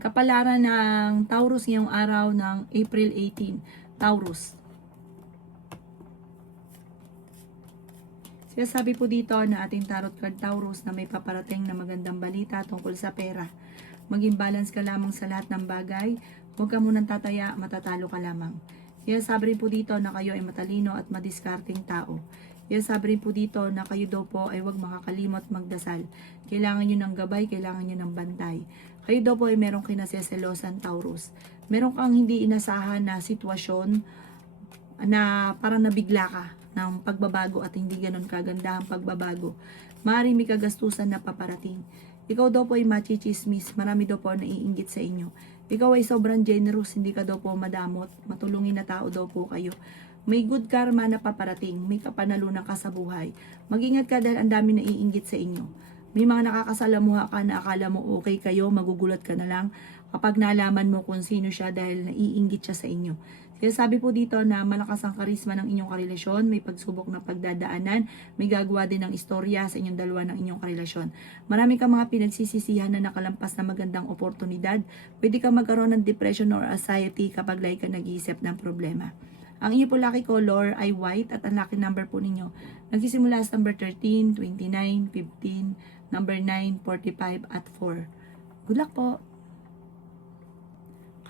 Kapalaran ng Taurus ngayong araw ng April 18. Taurus. Sinasabi po dito na ating tarot card Taurus na may paparating na magandang balita tungkol sa pera. Maging balance ka lamang sa lahat ng bagay. Huwag ka munang tataya, matatalo ka lamang. Sinasabi rin po dito na kayo ay matalino at madiskarteng tao. Sinasabi rin po dito na kayo daw po ay huwag makakalimot magdasal. Kailangan nyo ng gabay, kailangan nyo ng bantay. Kayo daw po ay merong kinaseselosan Taurus. Meron kang hindi inasahan na sitwasyon na parang nabigla ka ng pagbabago at hindi ganun kaganda ang pagbabago. Maaaring may kagastusan na paparating. Ikaw daw po ay machichismis, marami daw po naiinggit sa inyo. Ikaw ay sobrang generous, hindi ka daw po madamot, matulungin na tao daw po kayo. May good karma na paparating, may kapanalunan ka sa buhay. Mag-ingat ka dahil ang dami naiinggit sa inyo. May mga nakakasalamuha ka na akala mo okay kayo, magugulat ka na lang kapag nalaman mo kung sino siya dahil naiinggit siya sa inyo. Kaya sabi po dito na malakas ang karisma ng inyong karelasyon, may pagsubok na pagdadaanan, may gagawa din ng istorya sa inyong dalawa ng inyong karelasyon. Marami kang mga pinagsisisihan na nakalampas na magandang oportunidad. Pwede ka magkaroon ng depression or anxiety kapag lagi ka nag-iisip ng problema. Ang inyo po lucky color ay white at ang lucky number po ninyo nagsisimula sa number 13, 29, 15, number 9, 45 at 4. Good luck po!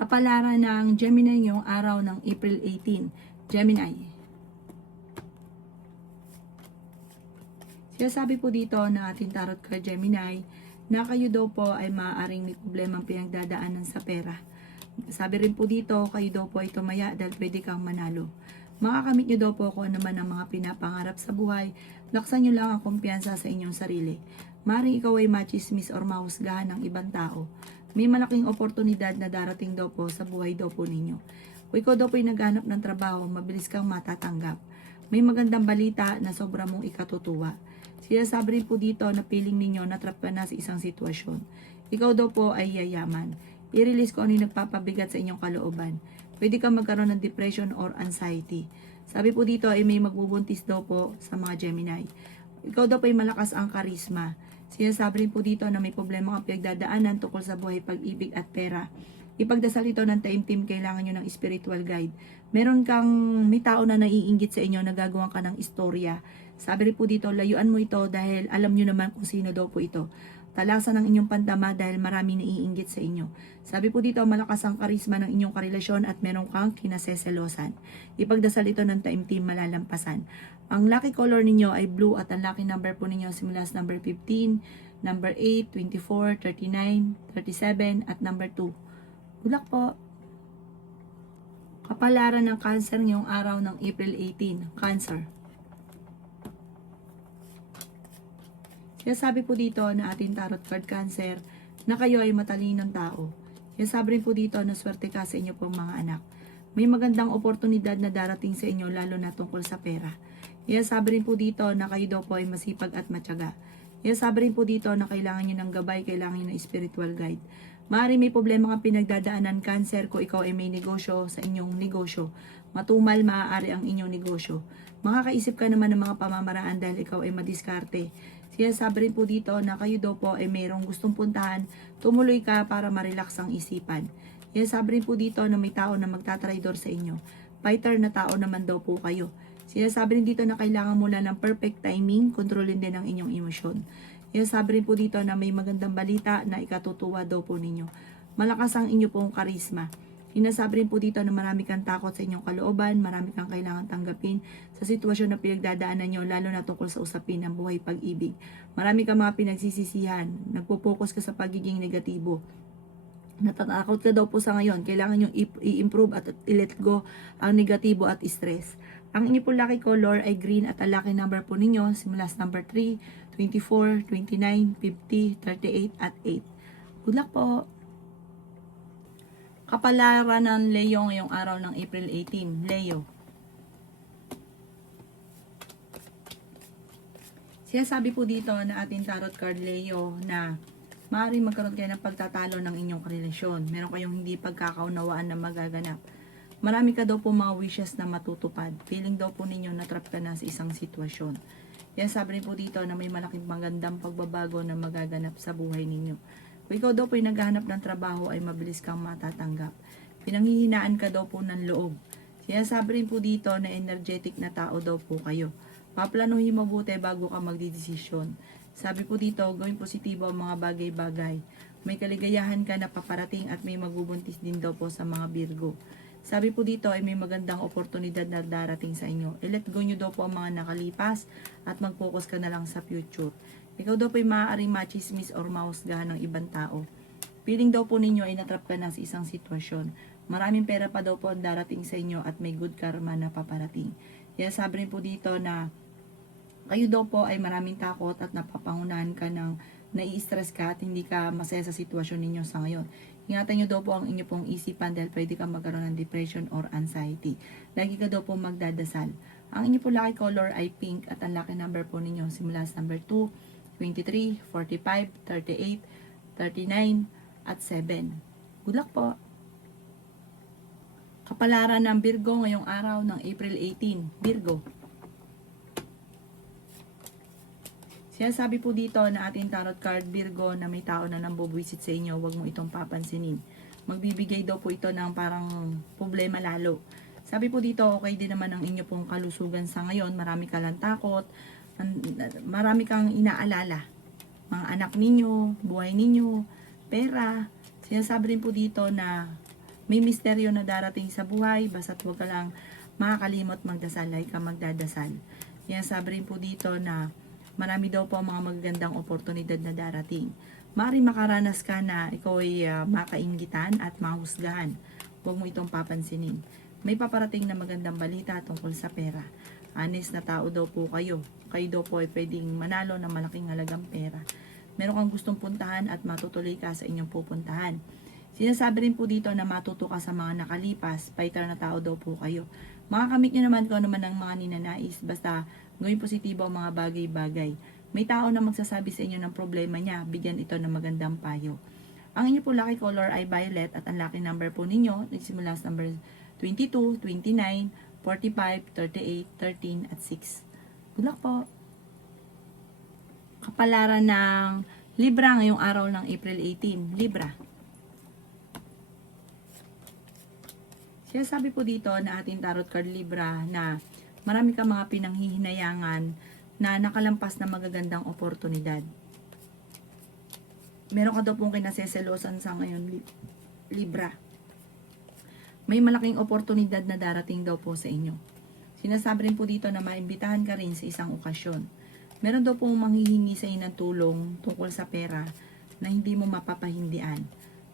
Kapalaran ng Gemini ngayong araw ng April 18. Gemini. Sinasabi po dito na ating tarot card Gemini na kayo daw po ay maaaring may problemang pinagdadaanan sa pera. Sabi rin po dito, kayo daw po ay tumaya dahil pwede kang manalo. Makakamit nyo daw po kung ano man ang mga pinapangarap sa buhay. Laksan nyo lang ang kumpiyansa sa inyong sarili. Maaaring ikaw ay machismis or mahusgahan ng ibang tao. May malaking oportunidad na darating daw po sa buhay daw po ninyo. Kung ikaw daw po ay naghanap ng trabaho, mabilis kang matatanggap. May magandang balita na sobra mong ikatutuwa. Sinasabi rin po dito na feeling ninyo na trap ka na sa isang sitwasyon. Ikaw daw po ay yayaman. I-release ko ano yung nagpapabigat sa inyong kalooban. Pwede kang magkaroon ng depression or anxiety. Sabi po dito ay may magbubuntis daw po sa mga Gemini. Ikaw daw po ay malakas ang karisma. Sinasabi rin po dito na may problema kang pinagdadaanan tungkol sa buhay, pag-ibig at pera. Ipagdasal ito ng taimtim, kailangan nyo ng spiritual guide. Meron kang may tao na naiinggit sa inyo, nagagawa ka ng istorya. Sabi rin po dito, layuan mo ito dahil alam nyo naman kung sino daw po ito. Talasan ang inyong pantama dahil marami naiinggit sa inyo. Sabi po dito, malakas ang karisma ng inyong karelasyon at meron kang kinaseselosan. Ipagdasal ito ng taimtim, malalampasan. Ang lucky color ninyo ay blue at ang lucky number po ninyo simula sa number 15, number 8, 24, 39, 37 at number 2. Good luck po! Kapalaran ng Cancer ngayong araw ng April 18. Cancer. Sinasabi po dito na ating tarot card Cancer na kayo ay matalinong tao. Sinasabi rin po dito na swerte ka sa inyo pong mga anak. May magandang oportunidad na darating sa inyo lalo na tungkol sa pera. Sinasabi rin po dito na kayo daw po ay masipag at matyaga. Sinasabi rin po dito na kailangan nyo ng gabay, kailangan nyo ng spiritual guide. Maaari may problema kang pinagdadaanan Cancer kung ikaw ay may negosyo sa inyong negosyo. Matumal maaari ang inyong negosyo. Makakaisip ka naman ng mga pamamaraan dahil ikaw ay madiskarte. Sinasabi rin po dito na kayo daw po ay mayroong gustong puntahan, tumuloy ka para ma-relax ang isipan. Sinasabi rin po dito na may tao na magtatraidor sa inyo. Fighter na tao naman daw po kayo. Sinasabi rin dito na kailangan mo lang ng perfect timing, kontrolin din ang inyong emosyon. Sinasabi rin po dito na may magandang balita na ikatutuwa daw po ninyo. Malakas ang inyo pong karisma. Sinasabi rin po dito na marami kang takot sa inyong kalooban, marami kang kailangan tanggapin sa sitwasyon na pinagdadaanan nyo, lalo na tungkol sa usapin ng buhay pag-ibig. Marami kang mga pinagsisisihan, nagpo-focus ka sa pagiging negatibo. Natatakot ka daw po sa ngayon, kailangan nyo i-improve at i-let go ang negatibo at stress. Ang inyo po lucky color ay green at ang lucky number po ninyo simula sa number 3, 24, 29, 50, 38 at 8. Good luck po! Kapalaran ng Leo ngayong araw ng April 18. Leo. Sinasabi po dito na ating tarot card Leo na maaaring magkaroon kayo ng pagtatalo ng inyong karelasyon. Meron kayong hindi pagkakaunawaan na magaganap. Marami ka daw po mga wishes na matutupad. Feeling daw po ninyo na trap ka na sa isang sitwasyon. Yan sabi rin po dito na may malaking magandang pagbabago na magaganap sa buhay ninyo. Kung ikaw daw po ay naghahanap ng trabaho ay mabilis kang matatanggap. Pinanghihinaan ka daw po ng loob. Sinasabi rin po dito na energetic na tao daw po kayo. Paplanuhin mabuti bago ka magdidesisyon. Sabi po dito, gawing positibo ang mga bagay-bagay. May kaligayahan ka na paparating at may magbubuntis din daw po sa mga Virgo. Sabi po dito ay may magandang oportunidad na darating sa inyo. I-let go nyo daw po ang mga nakalipas at mag-focus ka na lang sa future. Ikaw daw po ay maaaring machismis or mahusgahan ng ibang tao. Feeling daw po ninyo ay natrap ka na sa isang sitwasyon. Maraming pera pa daw po ang darating sa inyo at may good karma na paparating. Kaya sabi rin po dito na kayo daw po ay maraming takot at napapangunahan ka ng nai-stress ka at hindi ka masaya sa sitwasyon ninyo sa ngayon. Ingatan nyo daw po ang inyo pong isipan dahil pwede kang magkaroon ng depression or anxiety. Lagi ka daw po magdadasal. Ang inyo po lucky color ay pink at ang lucky number po ninyo simula sa number 2, 23, 45, 38, 39, at 7. Good luck po! Kapalaran ng Virgo ngayong araw ng April 18. Virgo. Sinasabi po dito na ating tarot card Virgo na may tao na nambubwisit sa inyo, huwag mo itong papansinin. Magbibigay daw po ito ng parang problema lalo. Sabi po dito, okay din naman ang inyo pong kalusugan sa ngayon. Marami ka lang takot, marami kang inaalala. Mga anak ninyo, buhay ninyo, pera. Sinasabi rin po dito na may misteryo na darating sa buhay, basta't huwag ka lang makakalimot magdasal, like ka magdadasal. Sinasabi rin po dito na marami daw po ang mga magagandang oportunidad na darating. Maaaring makaranas ka na ikaw ay makainggitan at mahusgahan. Huwag mo itong papansinin. May paparating na magandang balita tungkol sa pera. Honest na tao daw po kayo. Kayo daw po ay pwedeng manalo ng malaking halagang pera. Meron kang gustong puntahan at matutuloy ka sa inyong pupuntahan. Sinasabi rin po dito na matuto ka sa mga nakalipas. Fighter na tao daw po kayo. Makakamit nyo naman kung ano man ang mga ninanais. Basta gawin positibo ang mga bagay-bagay. May tao na magsasabi sa inyo ng problema niya, bigyan ito ng magandang payo. Ang inyo po lucky color ay violet at ang lucky number po ninyo, nagsimula sa number 22, 29, 45, 38, 13, at 6. Good luck po! Kapalaran ng Libra ngayong araw ng April 18. Libra. Sinasabi po dito na ating tarot card Libra na marami kang mga pinanghihinayangan na nakalampas na magagandang oportunidad. Meron ka daw pong kinaseselosan sa ngayon, Libra. May malaking oportunidad na darating daw po sa inyo. Sinasabi rin po dito na maimbitahan ka rin sa isang okasyon. Meron daw pong manghihingi sa inyo ng tulong tungkol sa pera na hindi mo mapapahindian.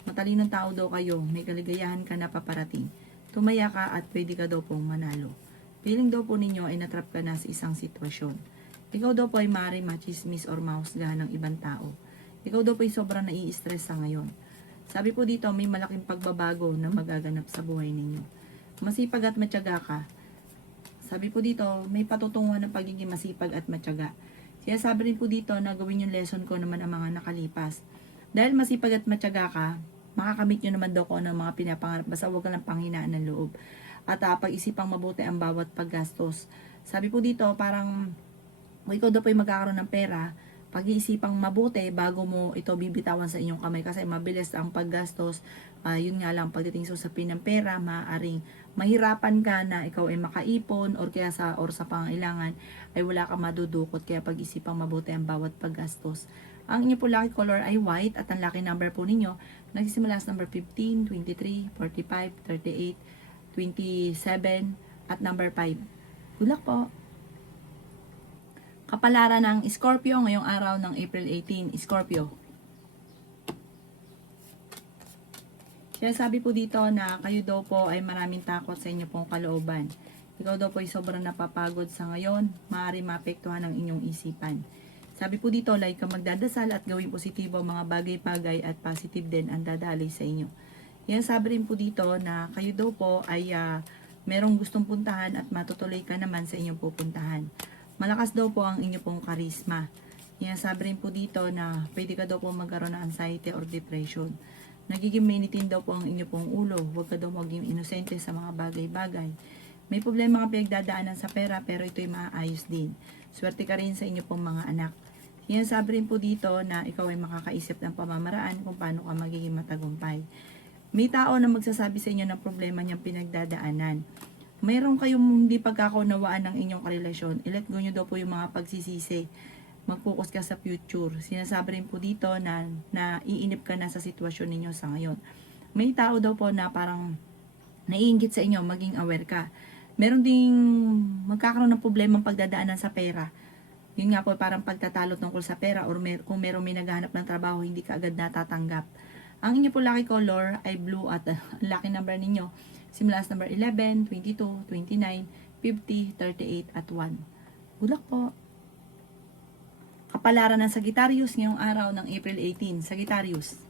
Matalinong tao daw kayo, may kaligayahan ka na paparating. Tumaya ka at pwede ka daw pong manalo. Feeling daw po ninyo ay natrap ka na sa isang sitwasyon. Ikaw daw po ay maaaring machismis or mahusgahan ng ibang tao. Ikaw daw po ay sobrang nai-stress sa ngayon. Sabi po dito, may malaking pagbabago na magaganap sa buhay ninyo. Masipag at matyaga ka. Sabi po dito, may patutunguhan ng pagiging masipag at matyaga. Kaya sabi rin po dito na gawin yung lesson ko naman ang mga nakalipas. Dahil masipag at matyaga ka, makakamit nyo naman daw ko ng mga pinapangarap. Basta huwag ka lang panghinaan ng loob. At pag-isipang mabuti ang bawat paggastos. Sabi po dito, parang kung ikaw daw po ay magkakaroon ng pera, pag-iisipang mabuti bago mo ito bibitawan sa inyong kamay kasi mabilis ang paggastos. Yun nga lang, pagdating sa usapin ng pera, maaaring mahirapan ka na ikaw ay makaipon or kaya sa pangailangan ay wala kang madudukot. Kaya pag-isipang mabuti ang bawat paggastos. Ang inyo po lucky color ay white at ang lucky number po ninyo nagsisimula sa number 15, 23, 45, 38, 27, at number 5. Good luck po! Kapalaran ng Scorpio ngayong araw ng April 18. Scorpio. Kaya sabi po dito na kayo daw po ay maraming takot sa inyo pong kalooban. Ikaw daw po ay sobrang napapagod sa ngayon. Maaari maapektuhan ang inyong isipan. Sabi po dito, like ka magdadasal at gawing positibo mga bagay-bagay at positive din ang dadali sa inyo. Yan sabi rin po dito na kayo daw po ay merong gustong puntahan at matutuloy ka naman sa inyong pupuntahan. Malakas daw po ang inyo pong karisma. Yan sabi rin po dito na pwede ka daw po magkaroon ng anxiety or depression. Nagiging mainitin daw po ang inyo pong ulo. Huwag ka daw maging inosente sa mga bagay-bagay. May problema ka pinagdadaanan sa pera pero ito'y maaayos din. Swerte ka rin sa inyo pong mga anak. Yan sabi rin po dito na ikaw ay makakaisip ng pamamaraan kung paano ka magiging matagumpay. May tao na magsasabi sa inyo ng problema niyang pinagdadaanan. Mayroon kayong hindi pagkakaunawaan ng inyong karelasyon. I-let go nyo daw po yung mga pagsisisi. Mag-focus ka sa future. Sinasabi rin po dito na iinip ka na sa sitwasyon ninyo sa ngayon. May tao daw po na parang naiinggit sa inyo, maging aware ka. Meron ding magkakaroon ng problema pagdadaanan sa pera. Yun nga po, parang pagtatalo tungkol sa pera or kung meron may naghahanap ng trabaho, hindi ka agad natatanggap. Ang inyo po lucky color ay blue at lucky number ninyo simula sa number 11, 22, 29, 50, 38 at 1. Good luck po! Kapalaran ng Sagittarius ngayong araw ng April 18. Sagittarius.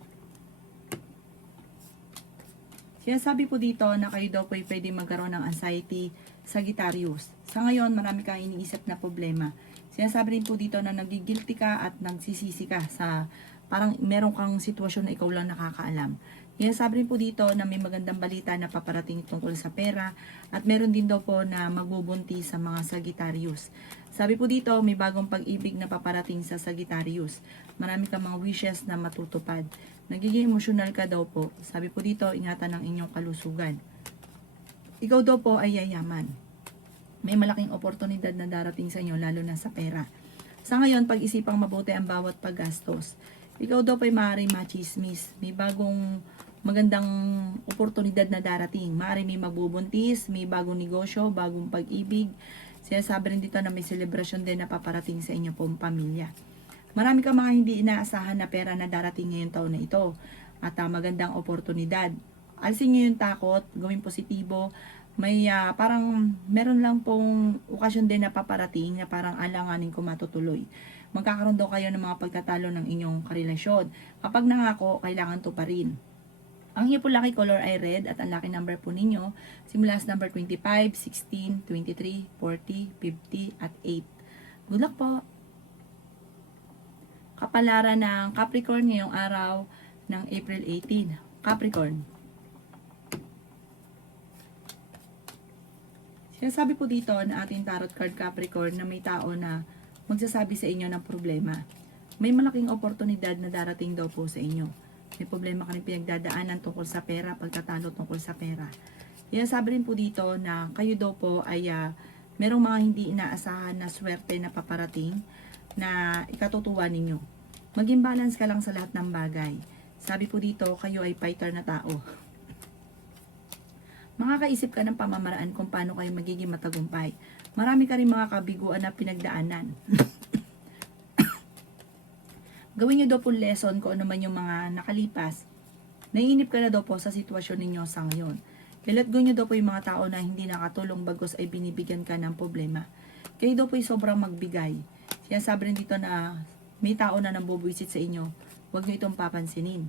Sinasabi po dito na kayo daw po ay pwede magkaroon ng anxiety, Sagittarius. Sa ngayon, marami kang iniisip na problema. Sinasabi rin po dito na nagigilty ka at nagsisisi ka sa parang meron kang sitwasyon na ikaw lang nakakaalam. Sinasabi rin po dito na may magandang balita na paparating tungkol sa pera at meron din daw po na magbubunti sa mga Sagittarius. Sabi po dito, may bagong pag-ibig na paparating sa Sagittarius. Marami kang mga wishes na matutupad. Nagiging emosyonal ka daw po. Sabi po dito, ingatan ng inyong kalusugan. Ikaw daw po ay yayaman. May malaking oportunidad na darating sa inyo, lalo na sa pera. Sa ngayon, pag-isipang mabuti ang bawat paggastos. Ikaw daw po ay maaaring machismis. May bagong magandang oportunidad na darating. Maaaring may magbubuntis, may bagong negosyo, bagong pag-ibig. Sinasabi rin dito na may celebration din na paparating sa inyo pong pamilya. Marami ka mga hindi inaasahan na pera na darating ngayong taon na ito. At magandang oportunidad. Alisin nyo yung takot, gawing positibo. May parang meron lang pong okasyon din na paparating na parang alanganin kung matutuloy. Magkakaroon daw kayo ng mga pagtatalo ng inyong karelasyon. Kapag nangako, kailangan to pa rin. Ang inyo po lucky color ay red at ang lucky number po ninyo simula sa number 25, 16, 23, 40, 50 at 8. Good luck po! Kapalaran ng Capricorn ngayong araw ng April 18. Capricorn. Sinasabi po dito na ating tarot card Capricorn na may tao na magsasabi sa inyo ng problema. May malaking oportunidad na darating daw po sa inyo. May problema ka rin pinagdadaanan tungkol sa pera, pagtatalo tungkol sa pera. Sinasabi rin po dito na kayo daw po ay merong mga hindi inaasahan na swerte na paparating na ikatutuwa ninyo. Maging balance ka lang sa lahat ng bagay. Sabi po dito, kayo ay fighter na tao. Makakaisip ka ng pamamaraan kung paano kayo magiging matagumpay. Marami ka rin mga kabiguan na pinagdaanan. Gawin nyo daw po lesson kung ano man yung mga nakalipas. Naiinip ka na daw po sa sitwasyon ninyo sa ngayon. I-let go nyo daw po yung mga tao na hindi nakatulong bagos ay binibigyan ka ng problema. Kayo daw po ay sobrang magbigay. Sinasabi rin dito na may tao na nambubuisit sa inyo. Huwag nyo itong papansinin.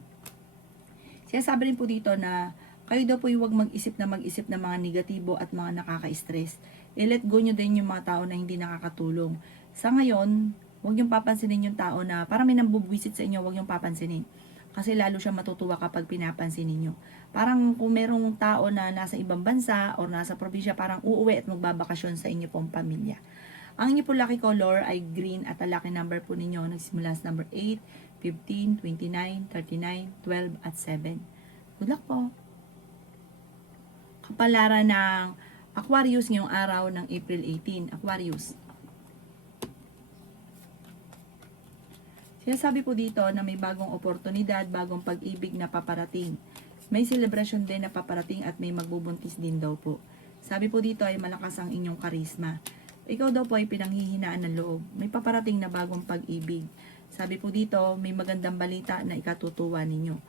Sinasabi rin po dito na kayo daw po huwag mag-isip ng mga negatibo at mga nakaka-stress. I-let go nyo din yung mga tao na hindi nakakatulong. Sa ngayon, huwag yung papansinin yung tao na parang may nambubuisit sa inyo, huwag yung papansinin. Kasi lalo siya matutuwa kapag pinapansin ninyo. Parang kung merong tao na nasa ibang bansa o nasa probinsya, parang uuwi at magbabakasyon sa inyo pong pamilya. Ang inyo po lucky color ay green at ang lucky number po ninyo nagsimula sa number 8, 15, 29, 39, 12 at 7. Good luck po! Kapalaran ng Aquarius ngayong araw ng April 18. Aquarius. Sinasabi po dito na may bagong oportunidad, bagong pag-ibig na paparating. May celebration din na paparating at may magbubuntis din daw po. Sabi po dito ay malakas ang inyong karisma. Ikaw daw po ay pinanghihinaan ng loob. May paparating na bagong pag-ibig. Sabi po dito, may magandang balita na ikatutuwa ninyo.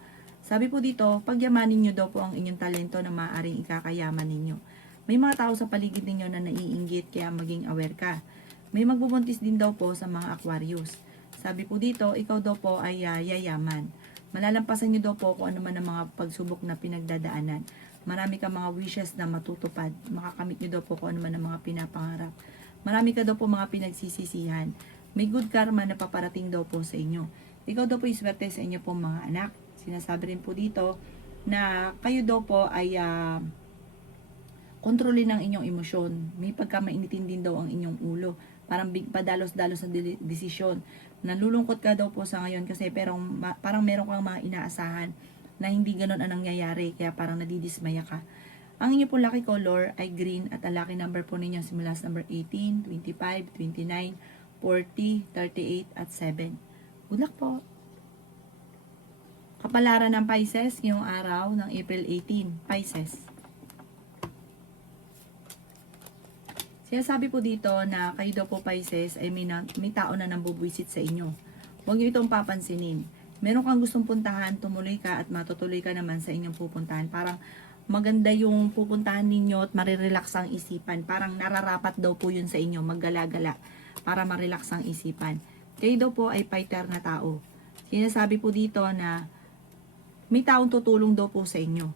Sabi po dito, pagyamanin nyo daw po ang inyong talento na maaaring ikakayaman ninyo. May mga tao sa paligid ninyo na naiinggit kaya maging aware ka. May magbubuntis din daw po sa mga Aquarius. Sabi po dito, ikaw daw po ay yayaman. Malalampasan nyo daw po kung ano man ang mga pagsubok na pinagdadaanan. Marami ka mga wishes na matutupad. Makakamit nyo daw po kung ano man ang mga pinapangarap. Marami ka daw po mga pinagsisisihan. May good karma na paparating daw po sa inyo. Ikaw daw po iswerte sa inyo pong mga anak. Sinasabi rin po dito na kayo daw po ay kontrolin ang inyong emosyon. May pagkamainitin din daw ang inyong ulo. Parang padalos-dalos na desisyon. Nalulungkot ka daw po sa ngayon kasi pero parang meron kang mga inaasahan na hindi ganun ang nangyayari kaya parang nadidismaya ka. Ang inyo po lucky color ay green at ang lucky number po ninyo simula sa number 18, 25, 29, 40, 38 at 7. Good luck po! Kapalaran ng Pisces ngayong araw ng April 18, Pisces. Sinasabi po dito na kayo daw po Pisces ay may tao na nambubwisit sa inyo. Huwag niyo itong papansinin. Meron kang gustong puntahan, tumuloy ka at matutuloy ka naman sa inyong pupuntahan. Parang maganda yung pupuntahan ninyo at marirelax ang isipan. Parang nararapat daw po yun sa inyo, maggala-gala para marelax ang isipan. Kayo daw po ay fighter na tao. Sinasabi po dito na may taong tutulong daw po sa inyo.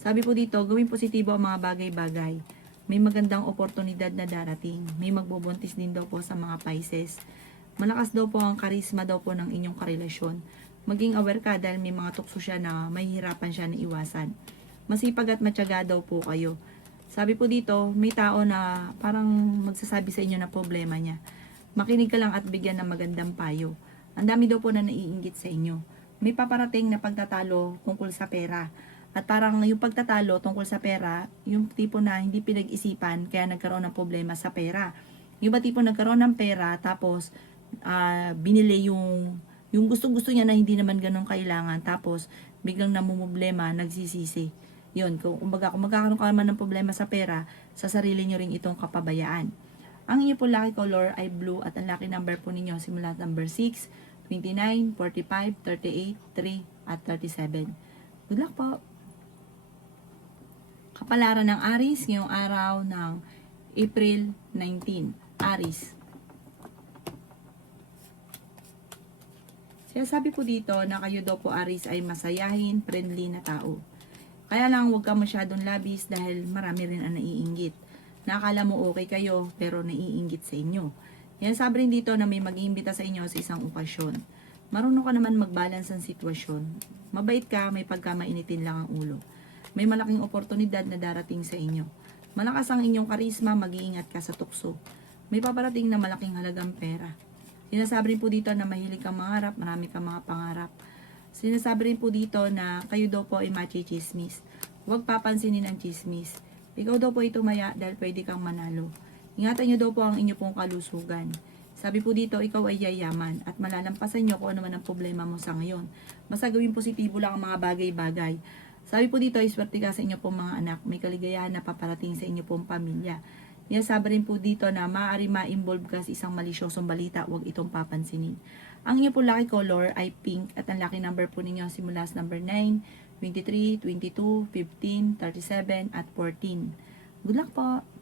Sabi po dito, gawing positibo ang mga bagay-bagay. May magandang oportunidad na darating. May magbubuntis din daw po sa mga Pisces. Malakas daw po ang karisma daw po ng inyong karelasyon. Maging aware ka dahil may mga tukso siya na mahihirapan siya na iwasan. Masipag at matyaga daw po kayo. Sabi po dito, may tao na parang magsasabi sa inyo na problema niya. Makinig ka lang at bigyan ng magandang payo. Ang dami daw po na naiinggit sa inyo. May paparating na pagtatalo tungkol sa pera. At parang yung pagtatalo tungkol sa pera, yung tipo na hindi pinag-isipan kaya nagkaroon ng problema sa pera. Yung ba tipo nagkaroon ng pera tapos binili yung gusto-gusto niya na hindi naman ganun kailangan tapos biglang namumblema, nagsisisi. Yun, kung magkakaroon ka naman ng problema sa pera, sa sarili nyo rin itong kapabayaan. Ang inyo po lucky color ay blue at ang lucky number po ninyo simula number 6, 29, 45, 38, 3 at 37. Good luck po! Kapalaran ng Aries ngayong araw ng April 19. Aries. Sinasabi po dito na kayo daw po Aries ay masayahin, friendly na tao. Kaya lang huwag ka masyadong labis dahil marami rin ang naiinggit. Nakakala mo okay kayo pero naiinggit sa inyo. Yan sabi rin dito na may mag-iimbita sa inyo sa isang okasyon. Marunong ka naman mag-balance ang sitwasyon. Mabait ka, may pagkamainitin lang ang ulo. May malaking oportunidad na darating sa inyo. Malakas ang inyong karisma, mag-iingat ka sa tukso. May paparating na malaking halagang pera. Sinasabi rin po dito na mahilig kang mangarap, marami kang mga pangarap. Sinasabi rin po dito na kayo daw po ay machismis. Huwag papansinin ang chismis. Ikaw daw po ay tumaya dahil pwede kang manalo. Ingatan nyo daw po ang inyo pong kalusugan. Sabi po dito, ikaw ay yayaman at malalampasan nyo kung ano man ang problema mo sa ngayon. Basta gawin positibo lang ang mga bagay-bagay. Sabi po dito, iswerte ka sa inyo pong mga anak. May kaligayahan na paparating sa inyo pong pamilya. Yan sabi rin po dito na maaari ma-involve ka sa isang malisyosong balita. Huwag itong papansinin. Ang inyo po lucky color ay pink at ang lucky number po ninyo simula sa number 9, 23, 22, 15, 37 at 14. Good luck po!